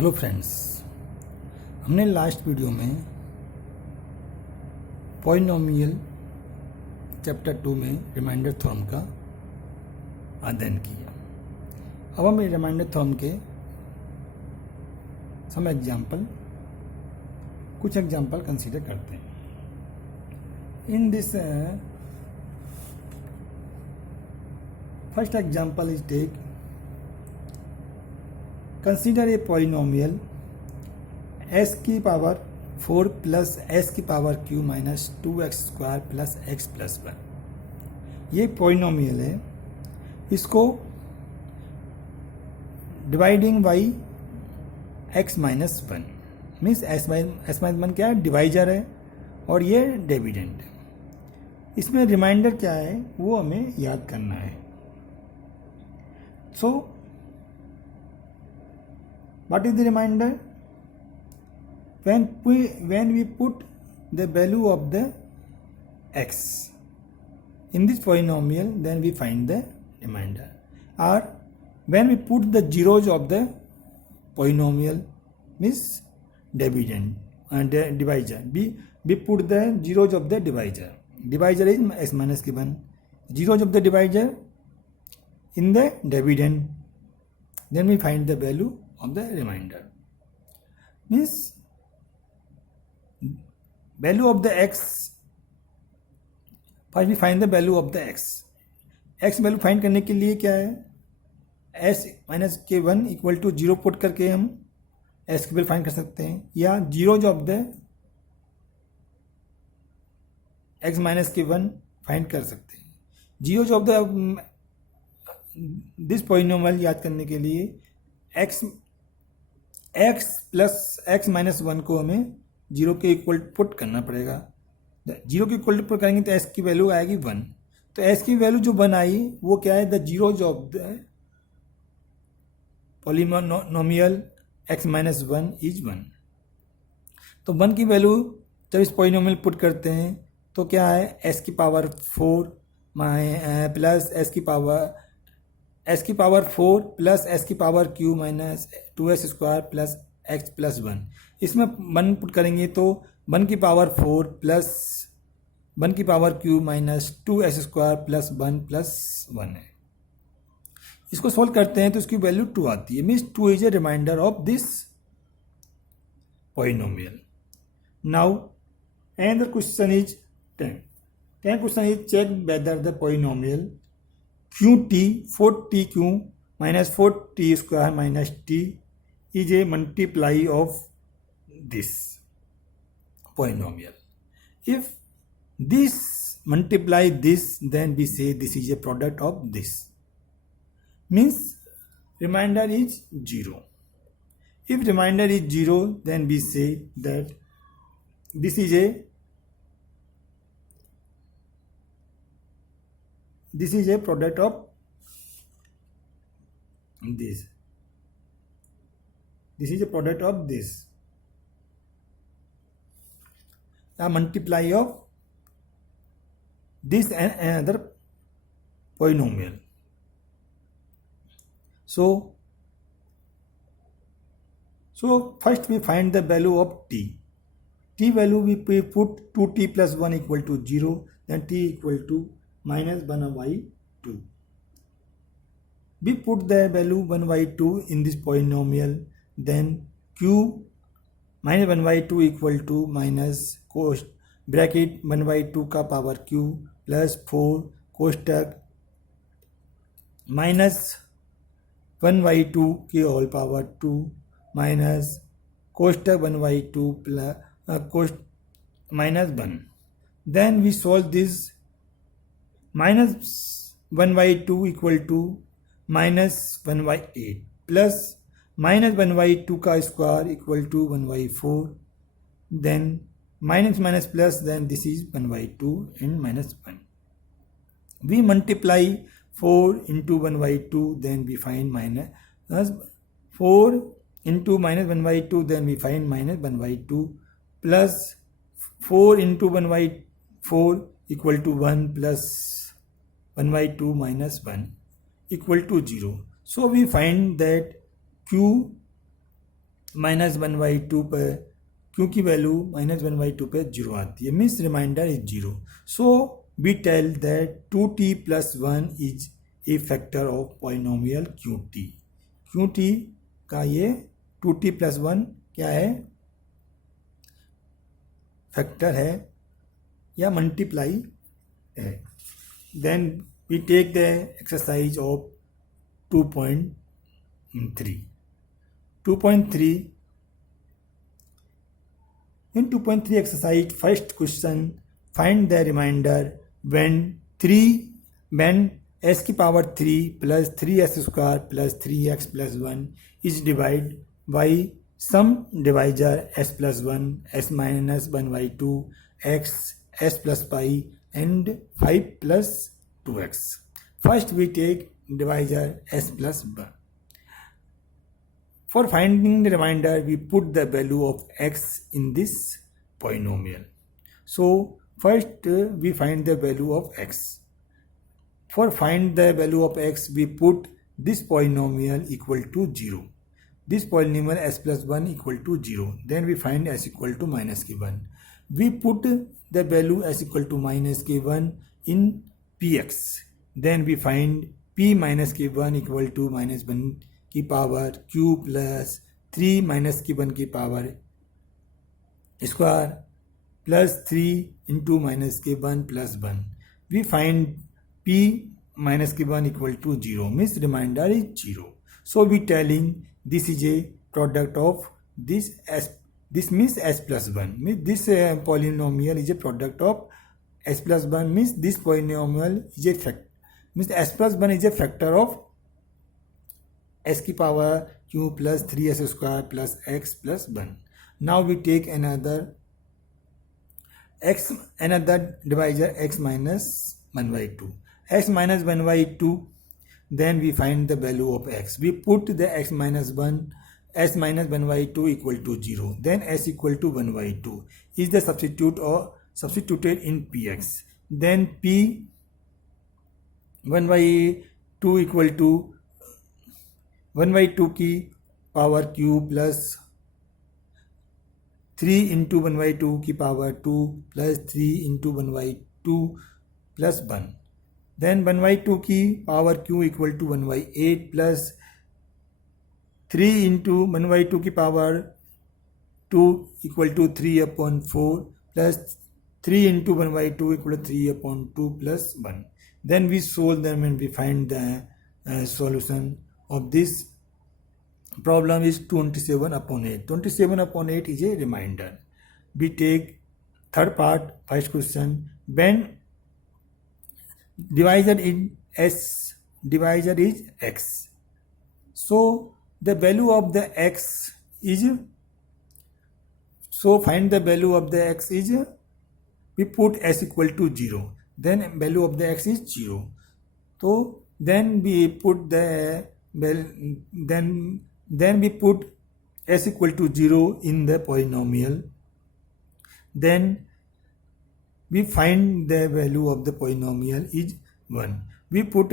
Hello friends, हमने last video में polynomial chapter 2 में रिमाइंडर थ्योरम का अध्ययन किया। अब हम रिमाइंडर थ्योरम के कुछ एग्जाम्पल कंसीडर करते हैं। In this first example is take consider a polynomial s की पावर 4 प्लस s की power q minus 2x square plus x plus 1। ये पॉलिनोमियल है, इसको dividing by x minus 1 means s minus 1 क्या है, divisor है और ये डिविडेंड है। इसमें रिमाइंडर क्या है वो हमें याद करना है। सो what is the remainder? When we put the value of the x in this polynomial, then we find the remainder. Or when we put the zeros of the polynomial, means dividend and divisor. We put the zeros of the divisor. Divisor is x minus given. Zeros of the divisor in the dividend. Then we find the value of the remainder. Means value of the x, first we find the value of the x. x value find करने के लिए क्या है, s minus के 1 equal to 0 put करके हम s की value find कर सकते हैं, या zeros of the x minus के 1 फाइंड कर सकते हैं। Zeros of the this polynomial याद करने के लिए x प्लस x माइनस 1 को हमें 0 के इक्वल पुट करना पड़ेगा। 0 के इक्वल पुट करेंगे तो s की वैल्यू आएगी 1। तो s की वैल्यू जो 1 आई वो क्या है, the zeros of the polynomial x minus 1 is 1। तो 1 की वैल्यू जब इस पॉलिनोमियल पुट करते हैं तो क्या है, s की पावर 4 प्लस s की पावर 4 प्लस s की power q minus 2s square plus x plus 1। इसमें 1 पुट करेंगे तो 1 की पावर 4 प्लस 1 की power q minus 2s square plus 1 plus 1 है। इसको सोल्व करते हैं तो इसकी वैल्यू 2 आती है। Means 2 is a remainder of this polynomial. Now another question is 10 question is check whether the polynomial QT 4TQ minus 4T square minus T is a multiply of this polynomial. If this multiply this, then we say this is a product of this. Means remainder is 0. If remainder is 0, then we say that this is a product of this. This is a product of this. The multiply of this and another polynomial. So first we find the value of t. T value we put 2t plus 1 equal to 0, then t equal to minus 1 by 2. We put the value 1 by 2 in this polynomial, then q minus 1 by 2 equal to minus cos bracket 1 by 2 का power q plus 4 कोष्टक minus 1 by 2 की whole power 2 minus कोष्टक 1 by 2 plus minus 1। Then we solve this minus 1 by 2 equal to minus 1 by 8 plus minus 1 by 2 का square equal to 1 by 4, then minus plus, then this is 1 by 2 and minus 1. We multiply 4 into 1 by 2, then we find minus 4 into minus 1 by 2, then we find minus 1 by 2 plus 4 into 1 by 4 equal to 1 plus 1 by 2 minus 1 equal to 0. So we find that q -1/2 पर q की value -1/2 पे 0 आती है, means remainder is 0. So we tell that 2t + 1 is a factor of polynomial qt का ये 2t + 1 क्या है, factor है या मल्टीप्लाई है. Then we take the exercise of 2.3. In 2.3 exercise, first question, find the remainder when s की power 3 plus 3s square plus 3x plus 1 is divided by some divisor s plus 1, s minus 1/2, x, s plus pi and 5 plus 2x. First we take divisor s plus 1. For finding the remainder, we put the value of x in this polynomial. So first we find the value of x. For find the value of x, we put this polynomial equal to 0. This polynomial s plus 1 equal to 0. Then we find s equal to -k1. We put the value s equal to -k1 in px. Then we find p minus k1 equal to -1 की power q plus 3 minus k1 की power square plus 3 into minus k1 plus 1. We find p minus k1 equal to 0, means remainder is 0. So we telling this is a product of this s, this means s plus 1, means this polynomial is a product of s plus 1, means this polynomial is a fact, means s plus 1 is a factor of s की power q plus 3s square plus x plus 1. Now we take another divisor x minus 1/2. X minus 1/2, then we find the value of x. We put the s minus 1/2 equal to 0. Then s equal to 1/2 is the substituted in px. Then p 1/2 equal to 1/2 की power q plus 3 into 1/2 की power 2 plus 3 into 1/2 plus 1. Then 1/2 की power q equal to 1/8 plus 3 into 1/2 की power 2 equal to 3/4 plus 3 into 1/2 equal to 3/2 plus 1. Then we solve them and we find the solution of this problem is 27/8. 27/8 is a remainder. We take third part, first question. When divisor is x, so the value of the x is, so find the value of the x is, we put s equal to 0, then value of the x is 0. So then we put the then we put s equal to 0 in the polynomial. Then we find the value of the polynomial is 1. We put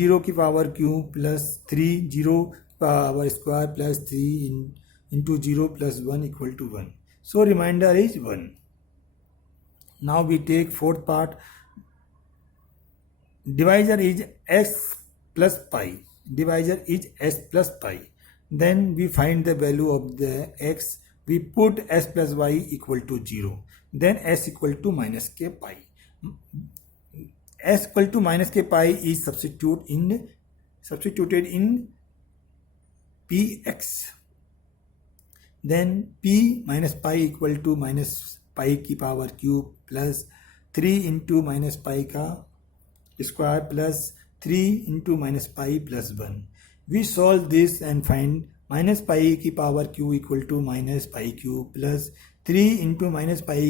0 की power q plus 3, 0 power square plus 3 into 0 plus 1 equal to 1. So remainder is 1. Now we take fourth part. Divisor is s plus pi. Divisor is s plus pi. Then we find the value of the x. We put s plus y equal to 0. Then s equal to minus k pi. S equal to minus k pi is substituted in px. Then p minus pi equal to minus pi की power cube plus 3 into minus pi का square plus 3 into minus pi plus 1. We solve this and find minus pi की power q equal to minus pi cube plus 3 into minus pi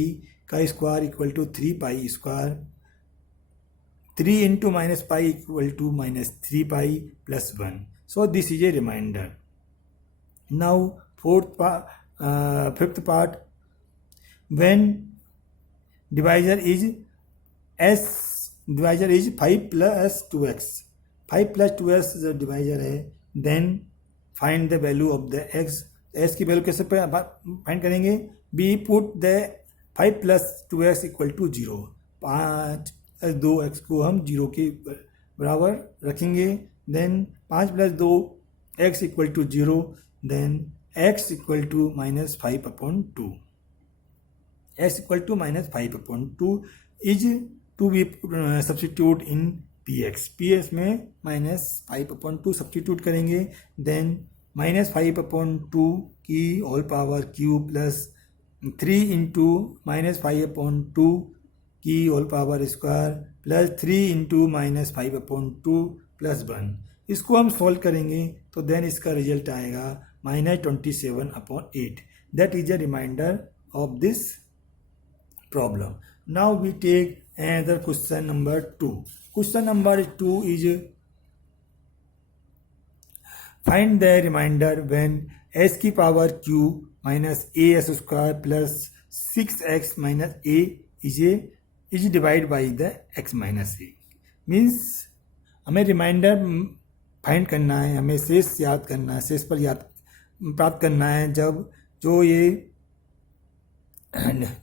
का square equal to 3 pi square. 3 into minus pi equal to minus 3 pi plus 1. So this is a remainder. Now fifth part. When divisor is 5 plus 2x. 5 plus 2x is a divisor है. Then find the value of the x. S की value कैसे find करेंगे? We put the 5 plus 2x equal to 0, 5 plus 2x को हम 0 के बराबर रखेंगे। Then 5 plus 2x equal to 0, then x equal to -5/2, x equal to -5/2 is to be substitute in px में -5/2 substitute करेंगे। देन -5/2 की whole power q plus 3 into -5/2 की whole power square plus 3 into -5/2 plus 1। इसको हम solve करेंगे तो then इसका result आएगा -27/8। That is a remainder of this problem. Now we take another question number 2. Question number 2 is find the remainder when s की power q minus as square plus 6x minus a is divided by the x minus a. Means हमें reminder find करना है, हमें शेष याद करना है, शेष पर याद प्राप्त करना है जब जो ये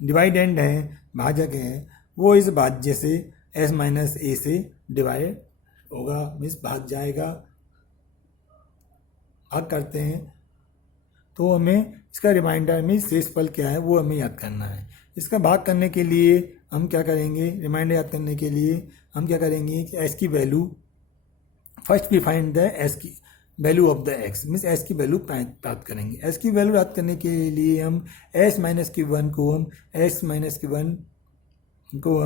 डिवाइडेंड है, भाजक है, वो इस भाज्य से s माइनस ए से डिवाइड होगा, मीन्स भाग जाएगा। भाग करते हैं तो हमें इसका रिमाइंडर मीन्स शेषफल क्या है वो हमें याद करना है। इसका भाग करने के लिए हम क्या करेंगे? रिमाइंडर याद करने के लिए हम क्या करेंगे कि s की value first we find the s की value of the x, means s की वैल्यू प्राप्त करेंगे। s की वैल्यू प्राप्त करने के लिए हम s माइनस की 1 को s माइनस की 1 को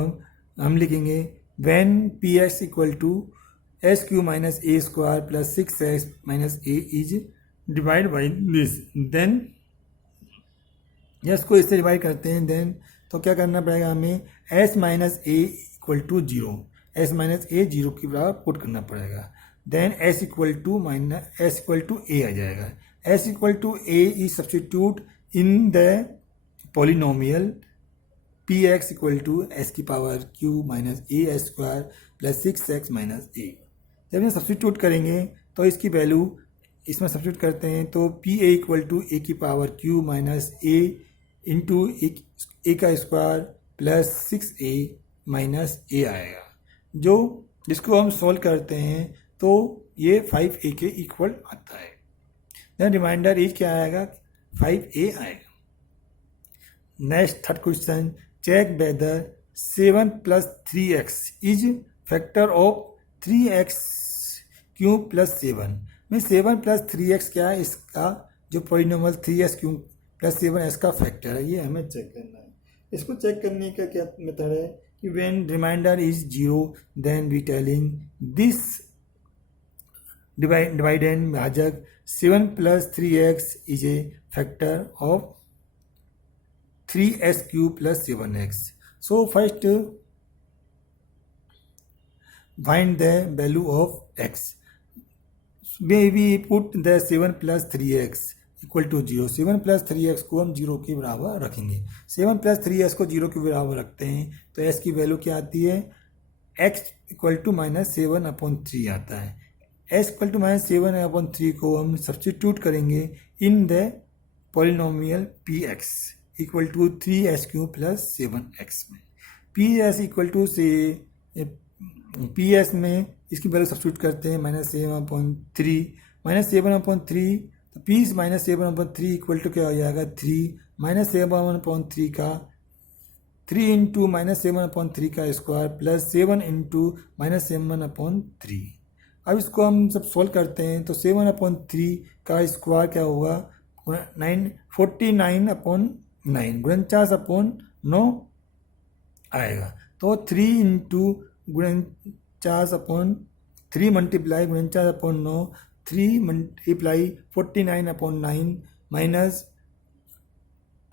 हम लिखेंगे when px equal to S Q minus a square plus 6x minus a is divide by this. Then को इससे डिवाइड करते हैं, देन तो क्या करना पड़ेगा हमें? s minus a equal to 0, s minus a 0 की बराबर पुट करना पड़ेगा। Then s equal to a आ जाएगा। s equal to a is substitute in the polynomial px equal to s की power q minus a square plus 6x minus a। जब हम substitute करेंगे तो इसकी वैल्यू इसमें सब्सटीट्यूट करते हैं तो pa इक्वल टू a की power q minus a into a का square plus 6a minus a आएगा, जिसको हम सॉल्व करते हैं तो ये 5a के इक्वल आता है। देन रिमाइंडर इज क्या आएगा? 5a आएगा। Next third question, check whether 7 plus 3x is factor of 3x cube plus 7 में 7 प्लस 3x क्या है? इसका जो polynomial 3x cube plus 7x का फैक्टर है, ये हमें चेक करना है। इसको चेक करने का क्या मेथड है कि when remainder is 0 then we telling this dividend भाजक 7 plus 3x is a factor of 3s cube plus 7x। So first find the value of x। May we put the 7 plus 3x equal to 0। 7 plus 3x को हम 0 के बराबर रखेंगे। 7 plus 3x को 0 के बराबर रखते हैं तो s की वैल्यू क्या आती है? x इक्वल टू -7/3 आता है। s इक्वल टू -7/3 को हम सब्सटीट्यूट करेंगे in the polynomial px equal to 3s cube plus 7x में। ps इक्वल टू से ps में इसकी वैल्यू सब्सटीट्यूट करते हैं -7/3 -7/3 तो पीस -7/3 इक्वल टू क्या हो जाएगा? 3 -7/3 का 3 इंटू -7/3 का स्क्वायर प्लस 7 इंटू -7/3। अब इसको हम सब सोल्व करते हैं तो 7/3 का स्क्वायर क्या होगा? 49/9 49/9 आएगा। तो 3 इंटू 49/3 मल्टीप्लाई 49/9 3 मल्टीप्लाई 49/9 माइनस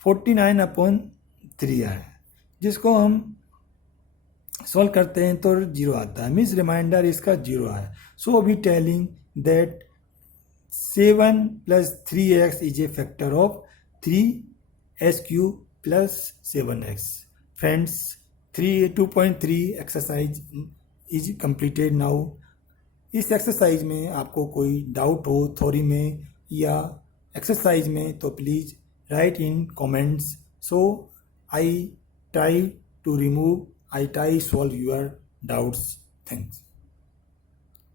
49/3 आए, जिसको हम सॉल्व करते हैं तो 0 आता है। मीन्स रिमाइंडर इसका 0 आया। So we telling that 7 plus 3x is a factor of 3s cube plus 7x। Friends 2.3 exercise is completed now. इस एक्सरसाइज में आपको कोई डाउट हो थ्योरी में या एक्सरसाइज में, तो please write in comments, so I try to remove, I try solve your doubts. Thanks.